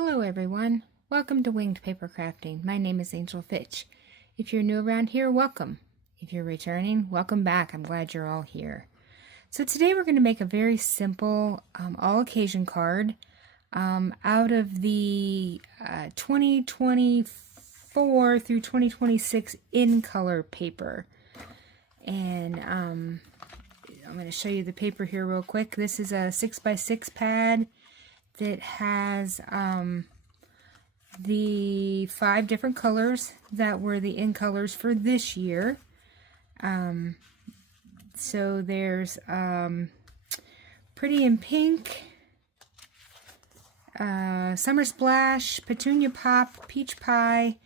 Hello everyone, welcome to Winged Paper Crafting. My name is Angel Fitch. If you're new around here, welcome. If you're returning, welcome back. I'm glad you're all here. So today we're going to make a very simple all occasion card out of the 2024 through 2026 in color paper. And I'm going to show you the paper here real quick. This is a 6x6 pad that has the 5 different colors that were the in colors for this year. So there's Pretty in Pink, Summer Splash, Petunia Pop, Peach Pie,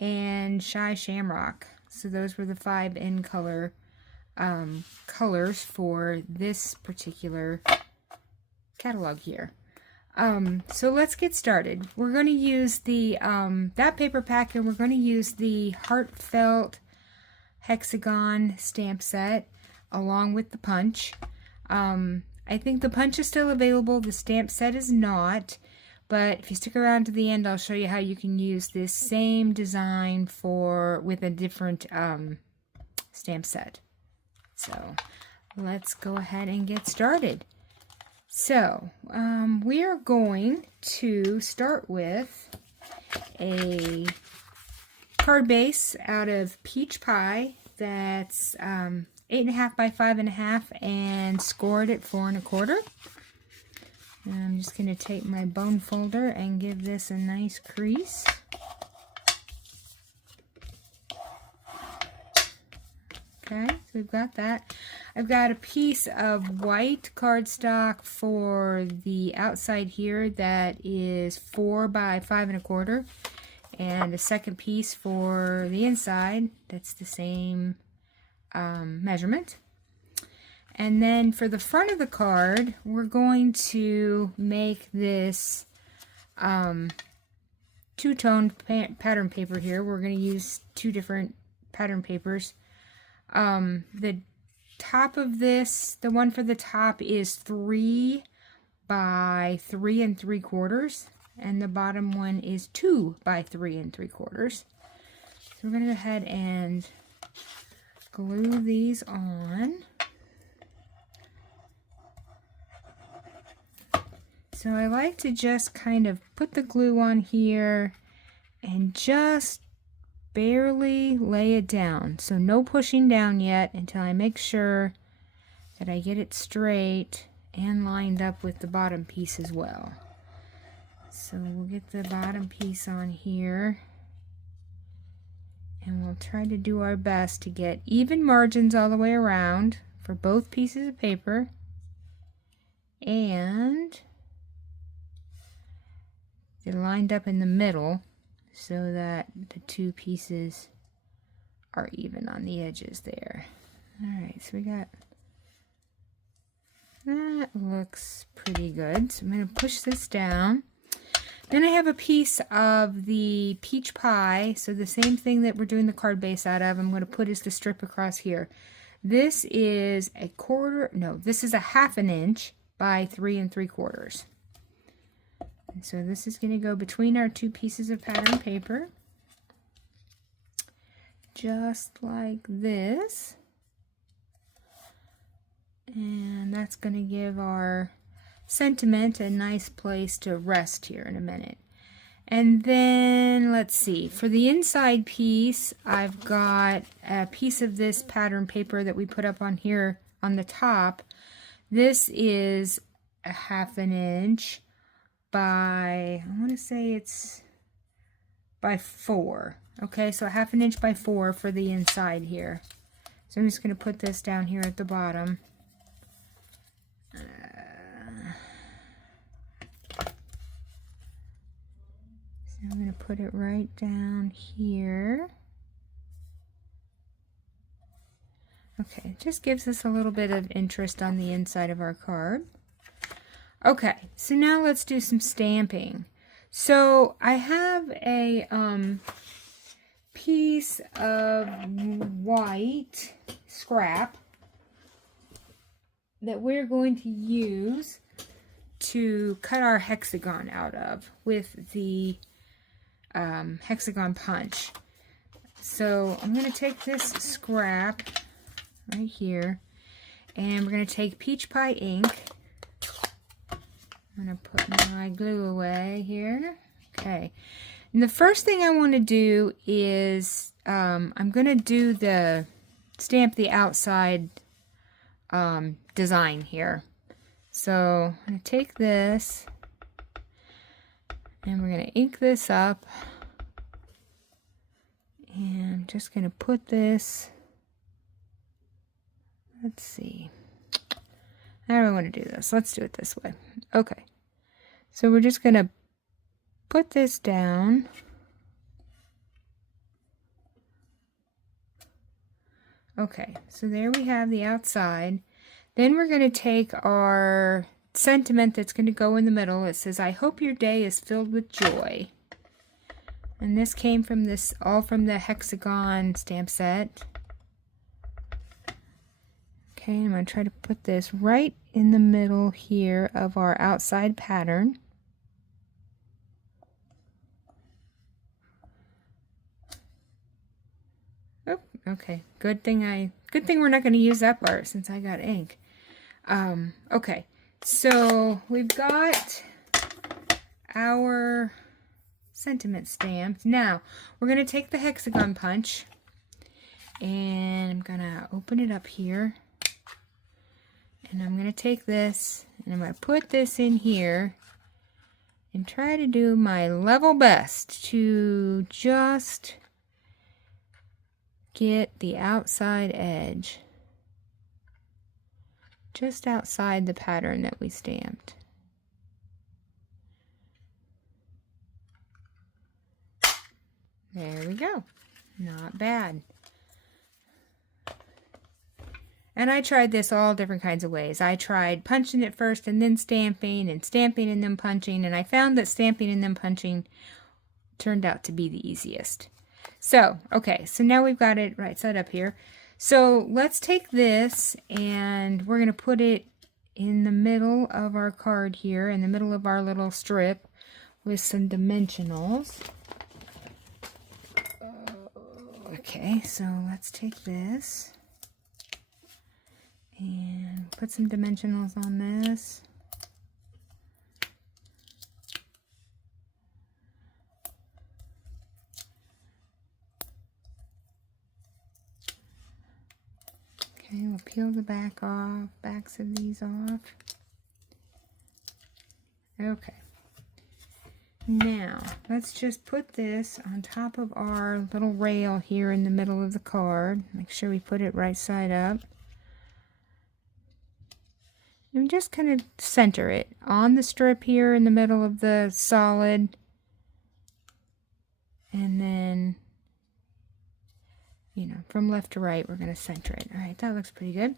and Shy Shamrock. So those were the 5 in color colors for this particular catalog here. So let's get started. We're going to use the that paper pack, and we're going to use the Heartfelt Hexagon stamp set along with the punch. I think the punch is still available. The stamp set is not, but if you stick around to the end, I'll show you how you can use this same design with a different stamp set. So let's go ahead and get started. So, we are going to start with a card base out of Peach Pie that's 8.5 by 5.5 and scored at 4 1/4. And I'm just going to take my bone folder and give this a nice crease. Okay, so we've got that. I've got a piece of white cardstock for the outside here that is 4 by 5 1/4, and a second piece for the inside that's the same measurement. And then for the front of the card, we're going to make this two-tone pattern paper here. We're going to use 2 different pattern papers. The top of this, the one for the top is 3 by 3 3/4, and the bottom one is 2 by 3 3/4. So we're going to go ahead and glue these on. So I like to just kind of put the glue on here and just barely lay it down. So no pushing down yet until I make sure that I get it straight and lined up with the bottom piece as well. So we'll get the bottom piece on here, and we'll try to do our best to get even margins all the way around for both pieces of paper, and they're lined up in the middle so that the 2 pieces are even on the edges there. Alright, so we got, that looks pretty good. So I'm going to push this down. Then I have a piece of the Peach Pie, so the same thing that we're doing the card base out of, I'm going to put as the strip across here. This is this is a 1/2 inch by 3 3/4. So this is going to go between our 2 pieces of pattern paper, just like this. And that's going to give our sentiment a nice place to rest here in a minute. And then let's see, for the inside piece, I've got a piece of this pattern paper that we put up on here on the top. This is a 1/2 inch by, I want to say it's by 4. Okay, so a 1/2 inch by 4 for the inside here. So I'm just going to put this down here at the bottom. So I'm going to put it right down here. Okay, it just gives us a little bit of interest on the inside of our card. Okay, so now let's do some stamping. So I have a piece of white scrap that we're going to use to cut our hexagon out of with the hexagon punch. So I'm going to take this scrap right here, and we're going to take peach pie ink. I'm going to put my glue away here. Okay. And the first thing I want to do is I'm going to do the stamp the outside design here. So I'm going to take this and we're going to ink this up, and I'm just going to put this, let's see, how do I want to do this? Let's do it this way. Okay, so we're just going to put this down. Okay, so there we have the outside. Then we're going to take our sentiment that's going to go in the middle. It says, "I hope your day is filled with joy." And this came from this, all from the hexagon stamp set. Okay, I'm going to try to put this right in the middle here of our outside pattern. Oh, okay. Good thing we're not going to use that part since I got ink. Okay, so we've got our sentiment stamped. Now we're going to take the hexagon punch, and I'm going to open it up here, and I'm going to take this and I'm going to put this in here and try to do my level best to just get the outside edge just outside the pattern that we stamped. There we go. Not bad. And I tried this all different kinds of ways. I tried punching it first and then stamping, and stamping and then punching, and I found that stamping and then punching turned out to be the easiest. So, okay, so now we've got it right side up here. So let's take this and we're going to put it in the middle of our card here, in the middle of our little strip with some dimensionals. Okay, so let's take this and put some dimensionals on this. Okay, we'll peel the backs of these off. Okay. Now, let's just put this on top of our little rail here in the middle of the card. Make sure we put it right side up. And just kind of center it on the strip here in the middle of the solid. And then, you know, from left to right, we're going to center it. All right, that looks pretty good.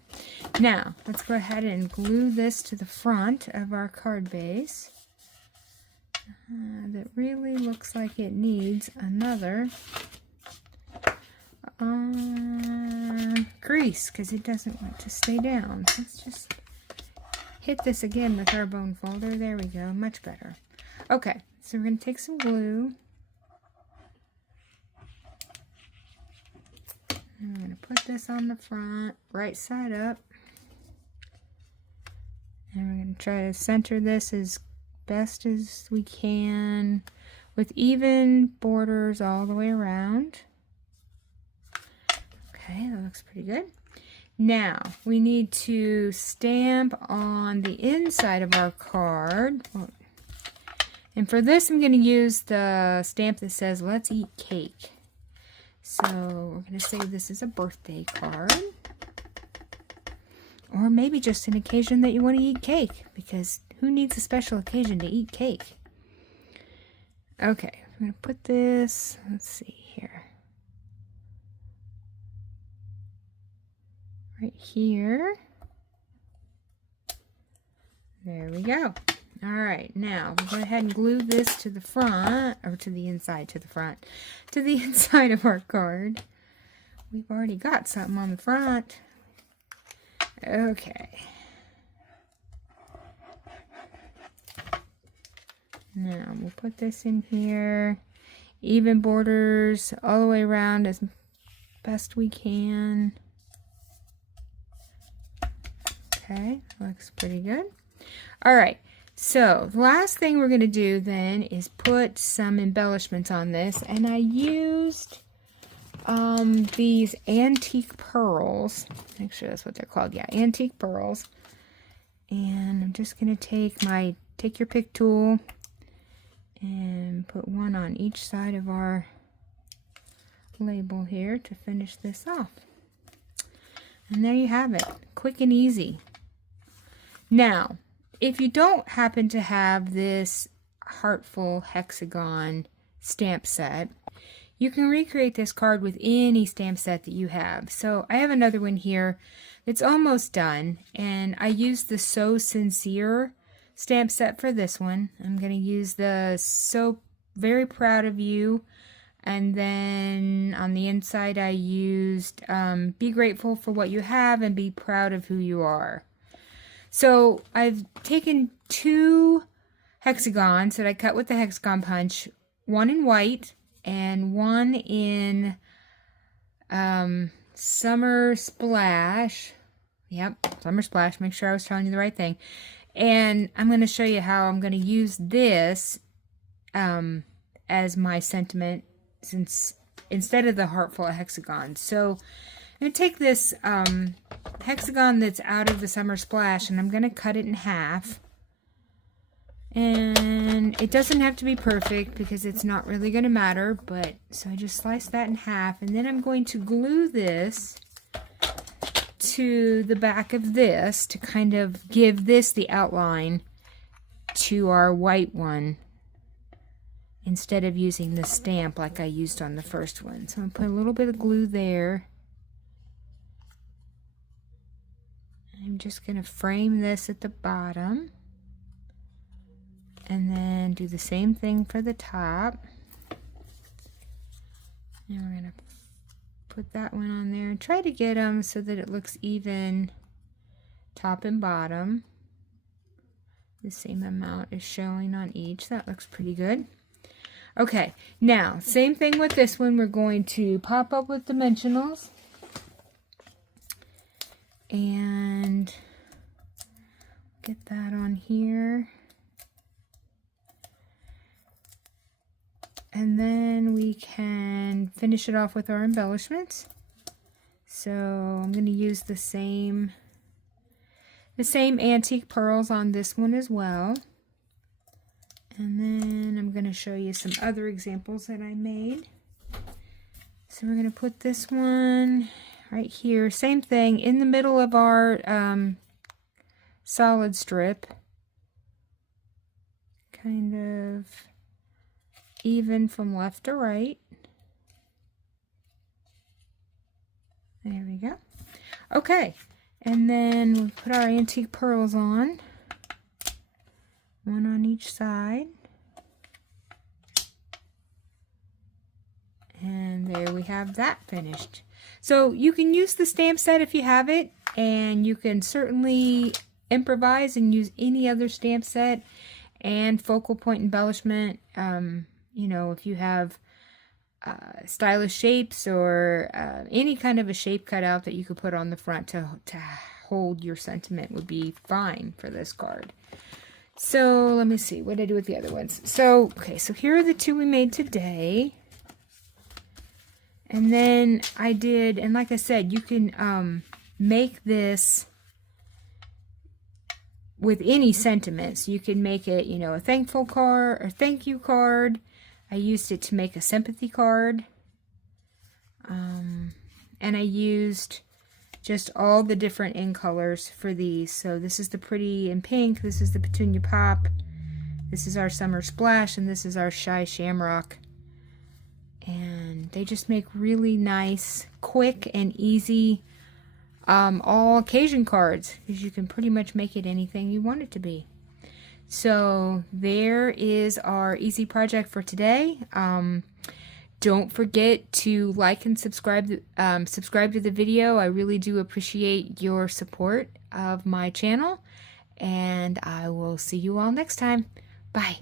Now, let's go ahead and glue this to the front of our card base. That really looks like it needs another crease because it doesn't want to stay down. Let's just hit this again with our bone folder. There we go, much better. Okay, so we're going to take some glue. I'm going to put this on the front, right side up. And we're going to try to center this as best as we can with even borders all the way around. Okay, that looks pretty good. Now, we need to stamp on the inside of our card. And for this, I'm going to use the stamp that says, "Let's eat cake." So we're going to say this is a birthday card. Or maybe just an occasion that you want to eat cake, because who needs a special occasion to eat cake? Okay, I'm going to put this, let's see here. Right here. There we go. All right, now we'll go ahead and glue this to the front, or to the inside, to the inside of our card. We've already got something on the front. Okay. Now we'll put this in here. Even borders all the way around as best we can. Okay, looks pretty good. All right, so the last thing we're going to do then is put some embellishments on this, and I used these antique pearls. Actually, that's what they're called. Yeah, antique pearls. And I'm just going to take your pick tool and put one on each side of our label here to finish this off. And there you have it, quick and easy. Now, if you don't happen to have this Heartful hexagon stamp set, you can recreate this card with any stamp set that you have. So I have another one here that's almost done, and I used the So Sincere stamp set for this one. I'm going to use the So Very Proud of You, and then on the inside I used Be Grateful for What You Have and Be Proud of Who You Are. So I've taken 2 hexagons that I cut with the hexagon punch, one in white and one in Summer Splash. Yep, Summer Splash. Make sure I was telling you the right thing. And I'm going to show you how I'm going to use this as my sentiment, since instead of the Heartful hexagon. So I'm going to take this hexagon that's out of the Summer Splash, and I'm going to cut it in half. And it doesn't have to be perfect because it's not really going to matter, but so I just slice that in half, and then I'm going to glue this to the back of this to kind of give this the outline to our white one instead of using the stamp like I used on the first one. So I'm going to put a little bit of glue there. I'm just going to frame this at the bottom. And then do the same thing for the top. And we're going to put that one on there and try to get them so that it looks even top and bottom. The same amount is showing on each. That looks pretty good. Okay, now same thing with this one. We're going to pop up with dimensionals. And get that on here. And then we can finish it off with our embellishments. So I'm going to use the same antique pearls on this one as well. And then I'm going to show you some other examples that I made. So we're going to put this one right here. Same thing in the middle of our solid strip. Kind of even from left to right. There we go. Okay, and then we'll put our antique pearls on. One on each side. And there we have that finished. So you can use the stamp set if you have it, and you can certainly improvise and use any other stamp set and focal point embellishment. You know, if you have stylish shapes or any kind of a shape cut out that you could put on the front to hold your sentiment would be fine for this card. So let me see, what did I do with the other ones? So, okay, so here are the 2 we made today. And then I did, and like I said, you can make this with any sentiments. You can make it, you know, a thankful card or thank you card. I used it to make a sympathy card. And I used just all the different in colors for these. So this is the Pretty in Pink, this is the Petunia Pop, this is our Summer Splash, and this is our Shy Shamrock. And they just make really nice, quick and easy all occasion cards, because you can pretty much make it anything you want it to be. So there is our easy project for today. Don't forget to like and subscribe to the video. I really do appreciate your support of my channel, and I will see you all next time. Bye.